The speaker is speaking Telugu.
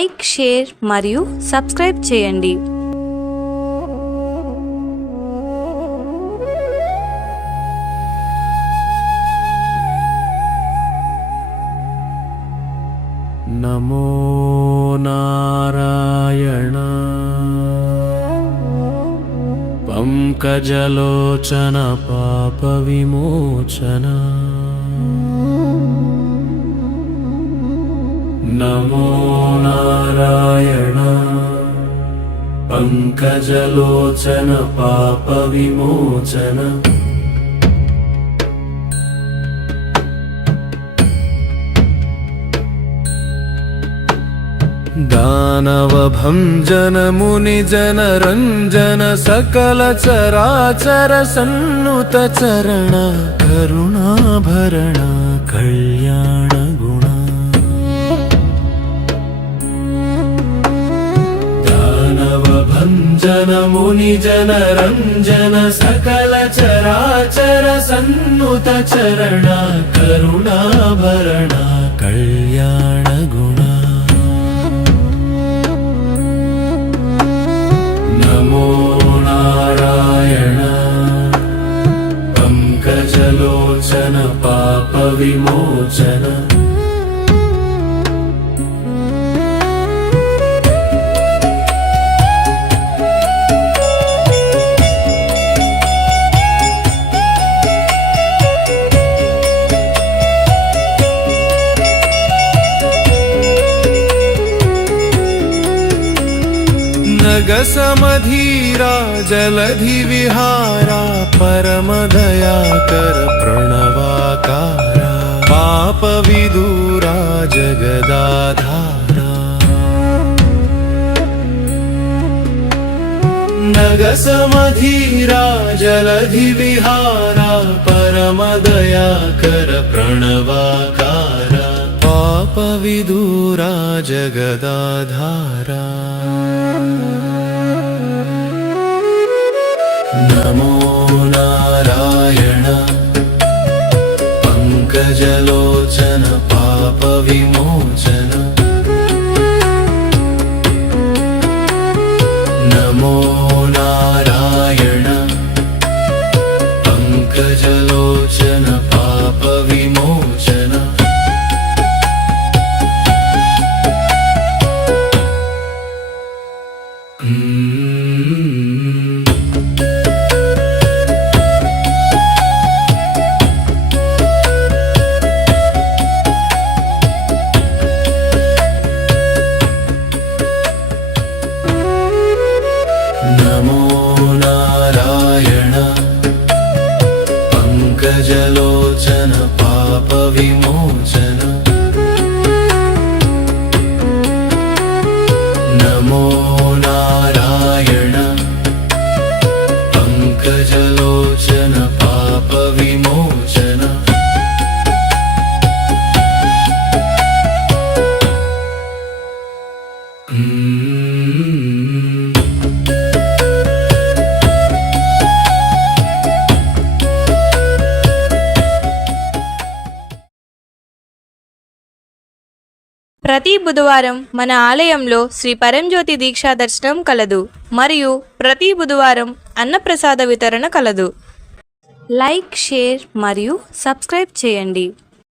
లైక్, షేర్ మరియు సబ్స్క్రైబ్ చేయండి. నమో నారాయణ పంకజలోచన పాప విమోచన. నమో నారాయణ పంకజలోచన పాప విమోచన. దానవ భంజన ముని జన రంజన సకల చరాచర సన్నుత చరణ కరుణాభరణ కళ్యాణ గుణ. దానవ భంజన ముని జన రంజన సకల చరాచర సన్నుత చరణ కరుణాభరణ కళ్యాణ గుణ. నమో నారాయణ పంకజలోచన పాప విమోచన. नगसमधीरा जलधि विहारा परम दयाकर प्रणवाकारा पाप विदूरा जगदाधारा. नगसमधीरा जलधि विहारा परम दयाकर प्रणवाकारा पाप विदूरा जगदाधारा. नमो नारायण पंकजलोचन पाप विमोचन. नमो नारायण पंकजलोचन पाप विमोचन. नमो नारायण पंकजलोचन पाप विमोचन. नमो नारायण पंकजलोचन पाप विमोचन. ప్రతి బుధవారం మన ఆలయంలో శ్రీ పరంజ్యోతి దీక్షా దర్శనం కలదు మరియు ప్రతి బుధవారం అన్నప్రసాద వితరణ కలదు. లైక్, షేర్ మరియు సబ్స్క్రైబ్ చేయండి.